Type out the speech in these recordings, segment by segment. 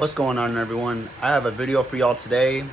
What's going on, everyone? I have a video for y'all today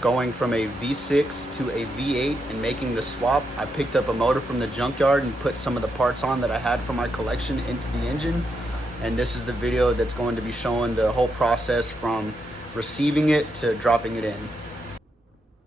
going from a V6 to a V8 and making the swap. I picked up a motor from the junkyard and put some of the parts on that I had from my collection into the engine, and this is the video that's going to be showing the whole process from receiving it to dropping it in.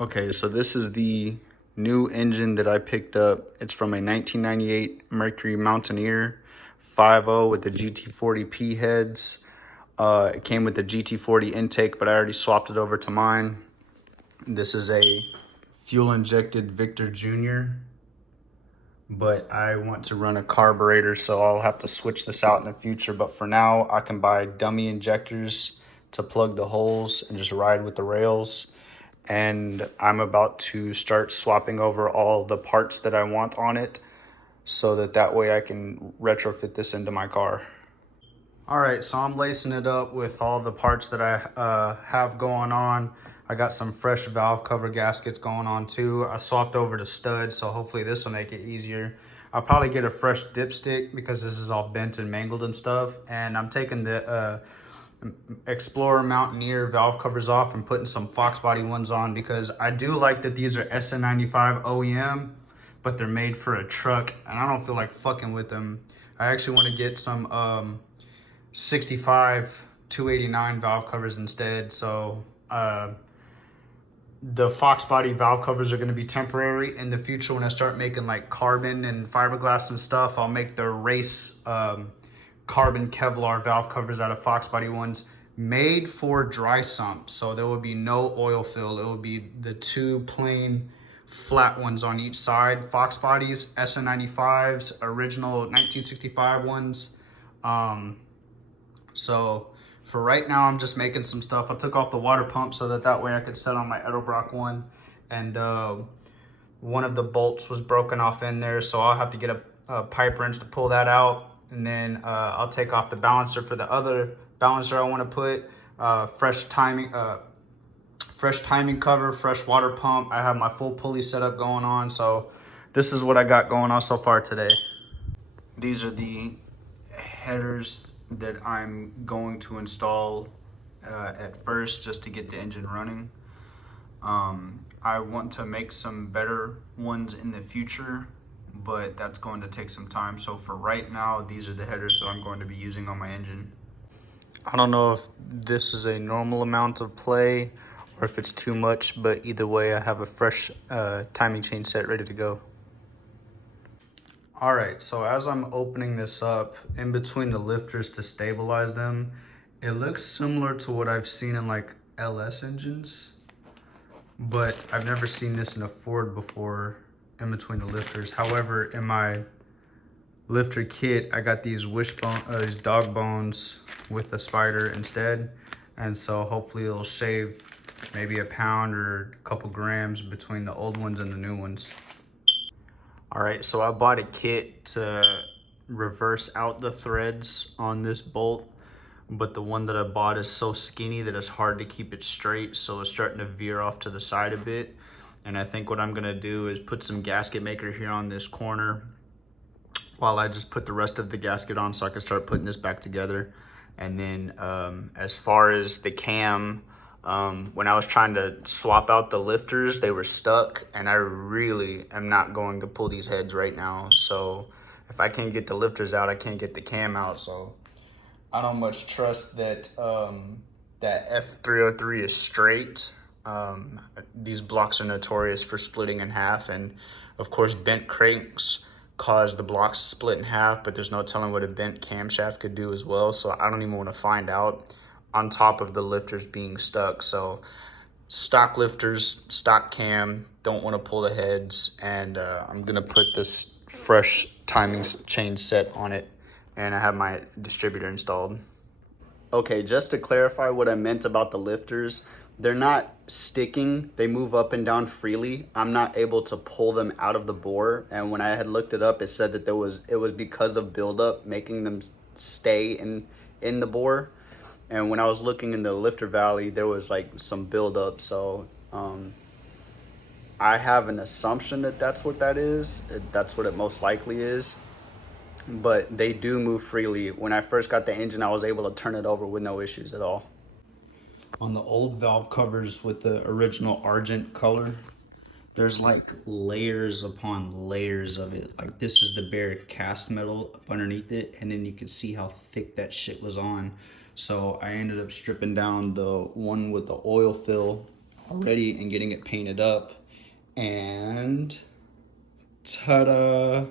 Okay, so this is the new engine that I picked up. It's from a 1998 Mercury Mountaineer 5.0 with the GT40P heads. It came with the GT40 intake, but I already swapped it over to mine. This is a fuel injected Victor Jr., but I want to run a carburetor, so I'll have to switch this out in the future. But for now, I can buy dummy injectors to plug the holes and just ride with the rails. And I'm about to start swapping over all the parts that I want on it so that way I can retrofit this into my car. All right, so I'm lacing it up with all the parts that I have going on. I got some fresh valve cover gaskets going on too. I swapped over to studs, so hopefully this will make it easier. I'll probably get a fresh dipstick because this is all bent and mangled and stuff. And I'm taking the Explorer Mountaineer valve covers off and putting some Fox body ones on because I do like that these are SN95 OEM, but they're made for a truck and I don't feel like fucking with them. I actually want to get some 65 289 valve covers instead. So the Fox body valve covers are going to be temporary. In the future, when I start making like carbon and fiberglass and stuff, I'll make the race carbon Kevlar valve covers out of Fox body ones made for dry sump. So there will be no oil fill. It will be the two plain flat ones on each side. Fox bodies, SN95s, original 1965 ones. So for right now, I'm just making some stuff. I took off the water pump so that way I could set on my Edelbrock one. And one of the bolts was broken off in there, so I'll have to get a pipe wrench to pull that out. And then I'll take off the balancer for the other balancer I want to put. Fresh timing cover, fresh water pump. I have my full pulley setup going on. So this is what I got going on so far today. These are the headers that I'm going to install at first just to get the engine running. I want to make some better ones in the future, but that's going to take some time. So for right now, these are the headers that I'm going to be using on my engine. I don't know if this is a normal amount of play or if it's too much, but either way, I have a fresh timing chain set ready to go. All right, so as I'm opening this up, in between the lifters to stabilize them, it looks similar to what I've seen in like LS engines, but I've never seen this in a Ford before in between the lifters. However, in my lifter kit, I got these these dog bones with a spider instead, and so hopefully it'll shave maybe a pound or a couple grams between the old ones and the new ones. All right, so I bought a kit to reverse out the threads on this bolt, but the one that I bought is so skinny that it's hard to keep it straight, so it's starting to veer off to the side a bit. And I think what I'm gonna do is put some gasket maker here on this corner while I just put the rest of the gasket on so I can start putting this back together. And then as far as the cam, when I was trying to swap out the lifters, they were stuck, and I really am not going to pull these heads right now. So if I can't get the lifters out, I can't get the cam out. So I don't much trust that that F303 is straight. These blocks are notorious for splitting in half, and of course bent cranks cause the blocks to split in half, but there's no telling what a bent camshaft could do as well. So I don't even want to find out, on top of the lifters being stuck. So stock lifters, stock cam, don't want to pull the heads, and I'm gonna put this fresh timing chain set on it, and I have my distributor installed. Okay, just to clarify what I meant about the lifters, they're not sticking, they move up and down freely. I'm not able to pull them out of the bore, and when I had looked it up, it said that it was because of buildup making them stay in the bore. And when I was looking in the lifter valley, there was like some buildup. So I have an assumption that that's what that is. That's what it most likely is. But they do move freely. When I first got the engine, I was able to turn it over with no issues at all. On the old valve covers with the original argent color, there's like layers upon layers of it. Like this is the bare cast metal up underneath it, and then you can see how thick that shit was on. So I ended up stripping down the one with the oil fill already and getting it painted up, and ta-da!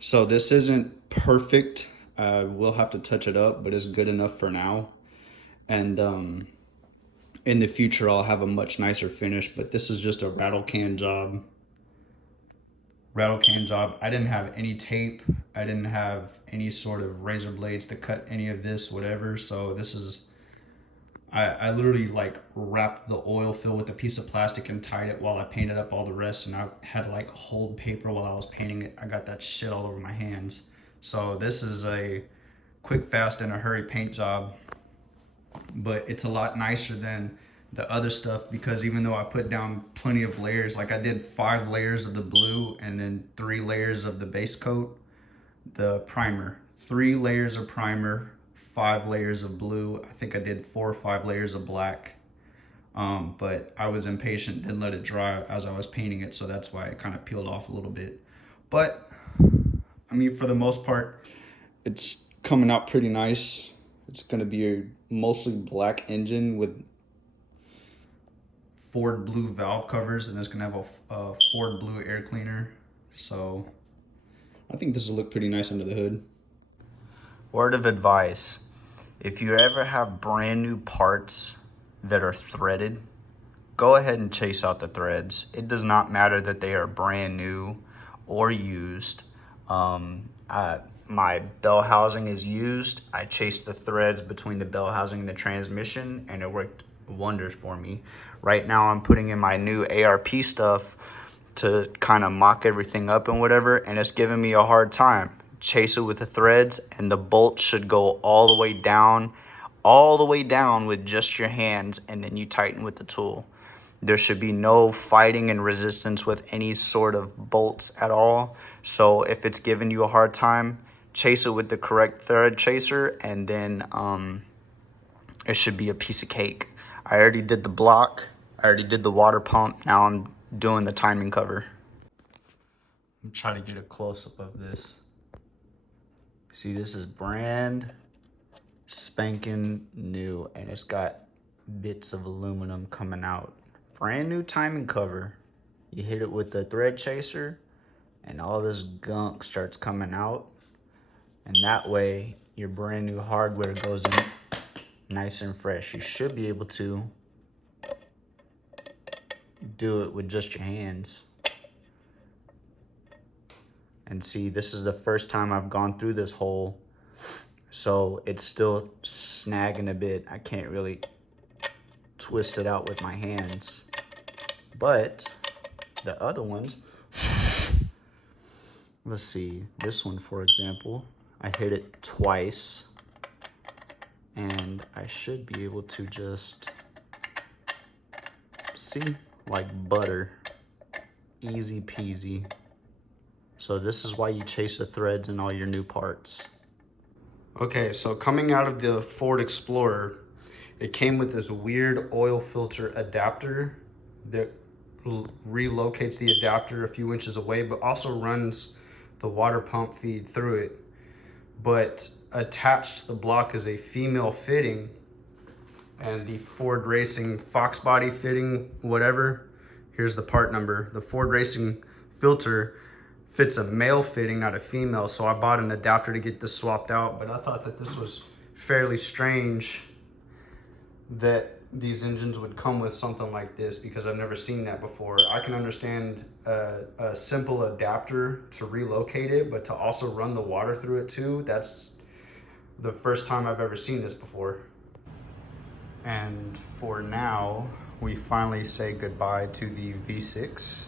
So this isn't perfect. We'll have to touch it up, but it's good enough for now. And in the future, I'll have a much nicer finish, but this is just a rattle can job. I didn't have any tape. I didn't have any sort of razor blades to cut any of this, whatever. So this is, I literally like wrapped the oil fill with a piece of plastic and tied it while I painted up all the rest. And I had to like hold paper while I was painting it. I got that shit all over my hands. So this is a quick, fast, and a hurry paint job. But it's a lot nicer than the other stuff, because even though I put down plenty of layers, like I did 5 layers of the blue and then 3 layers of the base coat, the primer, 3 layers of primer, 5 layers of blue. I think I did 4 or 5 layers of black. But I was impatient, didn't let it dry as I was painting it, so that's why it kind of peeled off a little bit. But I mean, for the most part, it's coming out pretty nice. It's going to be a mostly black engine with Ford blue valve covers, and it's going to have a Ford blue air cleaner. So I think this will look pretty nice under the hood. Word of advice: if you ever have brand new parts that are threaded, go ahead and chase out the threads. It does not matter that they are brand new or used. My bell housing is used. I chased the threads between the bell housing and the transmission, and it worked wonders for me. Right now I'm putting in my new ARP stuff to kind of mock everything up and whatever, and it's giving me a hard time. Chase it with the threads, and the bolts should go all the way down with just your hands, and then you tighten with the tool. There should be no fighting and resistance with any sort of bolts at all. So if it's giving you a hard time, chase it with the correct thread chaser, and then it should be a piece of cake. I already did the block. I already did the water pump. Now I'm doing the timing cover. I'm trying to get a close-up of this. See, this is brand spanking new, and it's got bits of aluminum coming out. Brand new timing cover. You hit it with the thread chaser, and all this gunk starts coming out. And that way, your brand new hardware goes in nice and fresh. You should be able to do it with just your hands. And see, this is the first time I've gone through this hole, so it's still snagging a bit. I can't really twist it out with my hands. But the other ones, let's see, this one for example, I hit it twice, and I should be able to just see, like butter, easy peasy. So this is why you chase the threads in all your new parts. Okay, so coming out of the Ford Explorer, it came with this weird oil filter adapter that relocates the adapter a few inches away, but also runs the water pump feed through it. But attached to the block is a female fitting, and the Ford Racing Fox body fitting, whatever, here's the part number. The Ford Racing filter fits a male fitting, not a female, so I bought an adapter to get this swapped out. But I thought that this was fairly strange that these engines would come with something like this, because I've never seen that before. I can understand a simple adapter to relocate it, but to also run the water through it too, that's the first time I've ever seen this before. And for now, we finally say goodbye to the V6.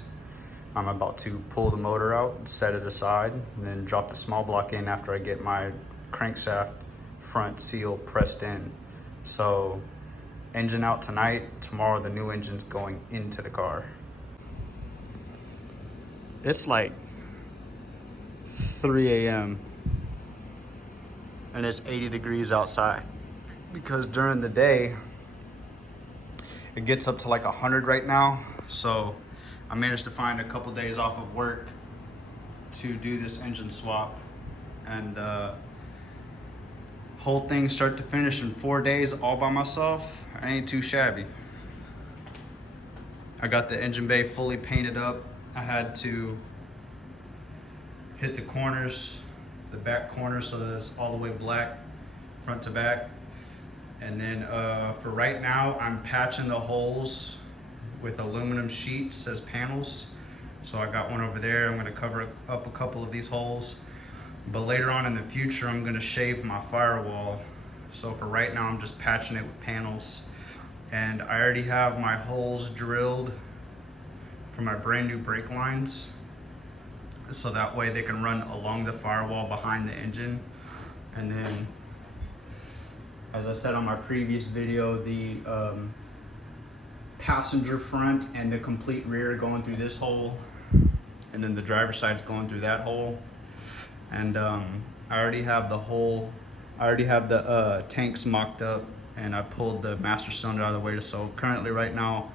I'm about to pull the motor out, set it aside, and then drop the small block in after I get my crankshaft front seal pressed in. So engine out tonight. Tomorrow the new engine's going into the car. It's like 3 a.m. and it's 80 degrees outside, because during the day It gets up to like 100 right now. So I managed to find a couple days off of work to do this engine swap, and whole thing start to finish in 4 days all by myself. I ain't too shabby. I got the engine bay fully painted up. I had to hit the corners, the back corners, so that it's all the way black front to back. And then for right now, I'm patching the holes with aluminum sheets as panels. So I got one over there. I'm gonna cover up a couple of these holes. But later on in the future, I'm gonna shave my firewall. So for right now, I'm just patching it with panels. And I already have my holes drilled for my brand new brake lines. So that way they can run along the firewall behind the engine. And then, as I said on my previous video, the passenger front and the complete rear going through this hole, and then the driver's side's going through that hole. And I already have the tanks mocked up, and I pulled the master cylinder out of the way. So currently right now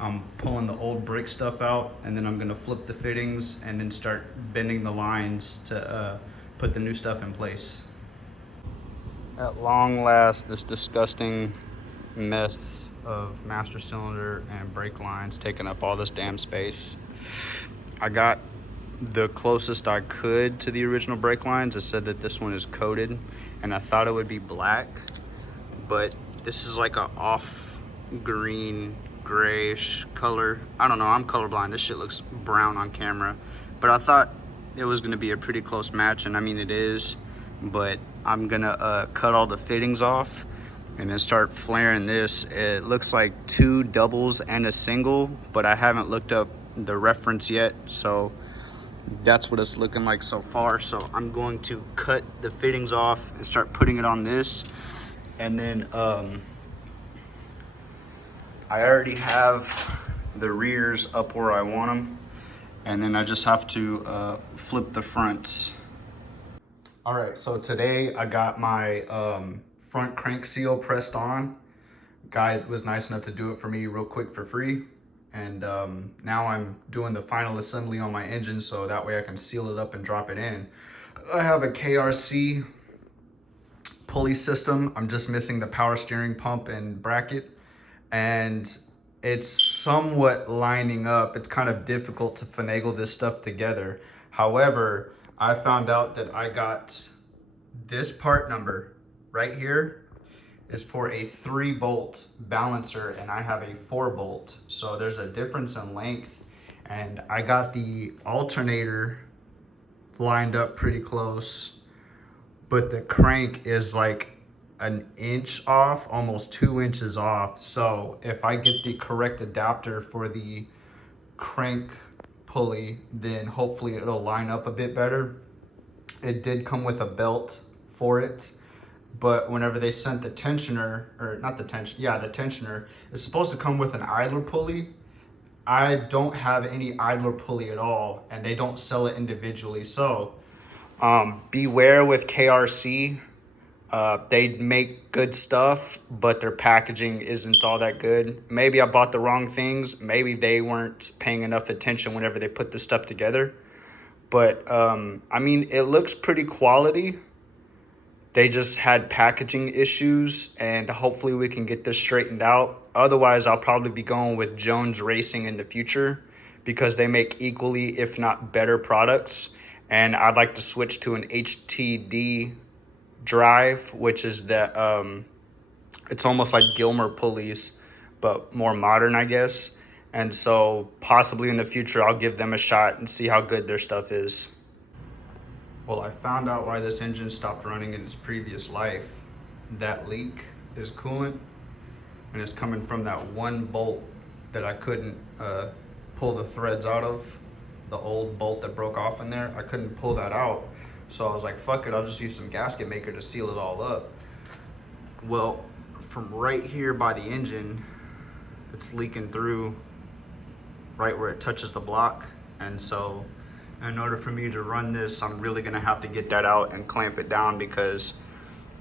I'm pulling the old brake stuff out, and then I'm gonna flip the fittings and then start bending the lines to put the new stuff in place. At long last, this disgusting mess of master cylinder and brake lines taking up all this damn space. I got the closest I could to the original brake lines. It said that this one is coated, and I thought it would be black, but this is like a off green grayish color. I don't know, I'm colorblind. This shit looks brown on camera, but I thought it was gonna be a pretty close match, and I mean it is. But I'm gonna cut all the fittings off and then start flaring this. It looks like 2 doubles and a single, but I haven't looked up the reference yet, so that's what it's looking like so far. So I'm going to cut the fittings off and start putting it on this. And then I already have the rears up where I want them, and then I just have to flip the fronts. All right, so today I got my front crank seal pressed on. Guy was nice enough to do it for me real quick for free. And now I'm doing the final assembly on my engine, so that way I can seal it up and drop it in. I have a KRC pulley system. I'm just missing the power steering pump and bracket, and it's somewhat lining up. It's kind of difficult to finagle this stuff together. However, I found out that I got this part number right here is for a 3-bolt balancer, and I have a 4-bolt. So there's a difference in length, and I got the alternator lined up pretty close, but the crank is like an inch off, almost 2 inches off. So if I get the correct adapter for the crank pulley, then hopefully it'll line up a bit better. It did come with a belt for it, but whenever they sent the tensioner, or not the tension, yeah, the tensioner, it's supposed to come with an idler pulley. I don't have any idler pulley at all, and they don't sell it individually. So beware with KRC. They make good stuff, but their packaging isn't all that good. Maybe I bought the wrong things. Maybe they weren't paying enough attention whenever they put this stuff together. But I mean, it looks pretty quality. They just had packaging issues, and hopefully we can get this straightened out. Otherwise, I'll probably be going with Jones Racing in the future, because they make equally, if not better, products. And I'd like to switch to an HTD drive, which is the it's almost like Gilmer pulleys, but more modern, I guess. And so possibly in the future, I'll give them a shot and see how good their stuff is. Well, I found out why this engine stopped running in its previous life. That leak is coolant, and it's coming from that one bolt that I couldn't pull the threads out of. The old bolt that broke off in there, I couldn't pull that out. So I was like, fuck it, I'll just use some gasket maker to seal it all up. Well, from right here by the engine, it's leaking through right where it touches the block. And so in order for me to run this, I'm really gonna have to get that out and clamp it down, because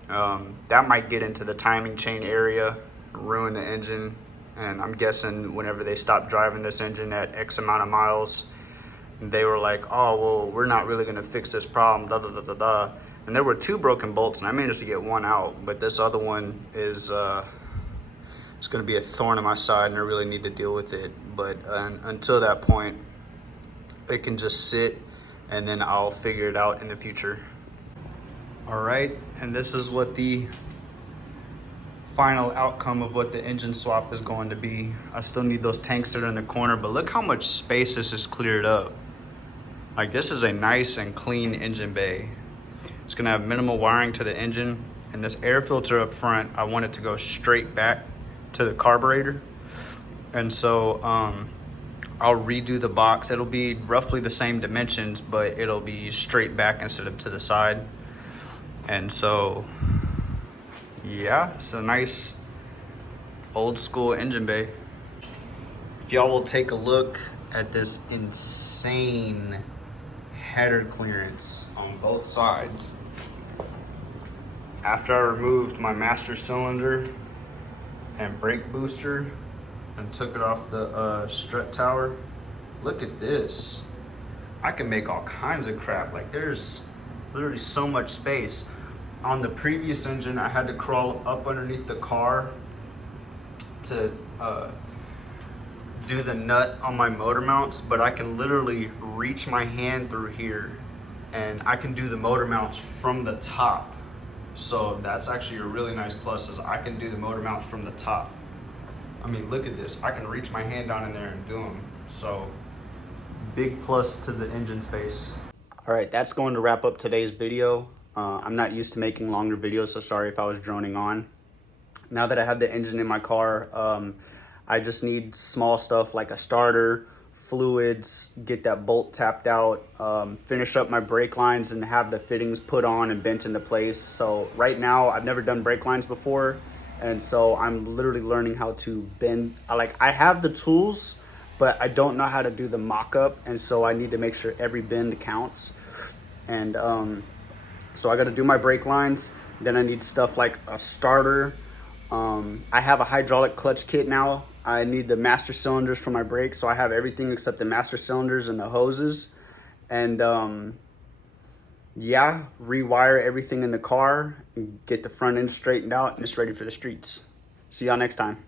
that might get into the timing chain area, ruin the engine. And I'm guessing whenever they stopped driving this engine at X amount of miles, they were like, oh, well, we're not really gonna fix this problem, da da da da da. And there were 2 broken bolts, and I managed to get 1 out, but this other one is it's gonna be a thorn in my side, and I really need to deal with it. But until that point, it can just sit, and then I'll figure it out in the future. All right, and this is what the final outcome of what the engine swap is going to be. I still need those tanks that are in the corner, but look how much space this is cleared up. Like, this is a nice and clean engine bay. It's gonna have minimal wiring to the engine, and this air filter up front, I want it to go straight back to the carburetor. And so I'll redo the box. It'll be roughly the same dimensions, but it'll be straight back instead of to the side. And so, yeah, it's a nice old school engine bay. If y'all will take a look at this insane header clearance on both sides. After I removed my master cylinder and brake booster and took it off the strut tower, look at this. I can make all kinds of crap. Like, there's literally so much space. On the previous engine, I had to crawl up underneath the car to do the nut on my motor mounts, but I can literally reach my hand through here and I can do the motor mounts from the top. So that's actually a really nice plus, is I can do the motor mounts from the top. I mean, look at this. I can reach my hand down in there and do them. So big plus to the engine space. All right, that's going to wrap up today's video. I'm not used to making longer videos, so sorry if I was droning on. Now that I have the engine in my car, I just need small stuff like a starter, fluids, get that bolt tapped out, finish up my brake lines and have the fittings put on and bent into place. So right now, I've never done brake lines before, and so I'm literally learning how to bend. I have the tools, but I don't know how to do the mock-up, and so I need to make sure every bend counts. And so I got to do my brake lines. Then I need stuff like a starter. I have a hydraulic clutch kit now. I need the master cylinders for my brakes, so I have everything except the master cylinders and the hoses. And yeah, rewire everything in the car, get the front end straightened out, and it's ready for the streets. See y'all next time.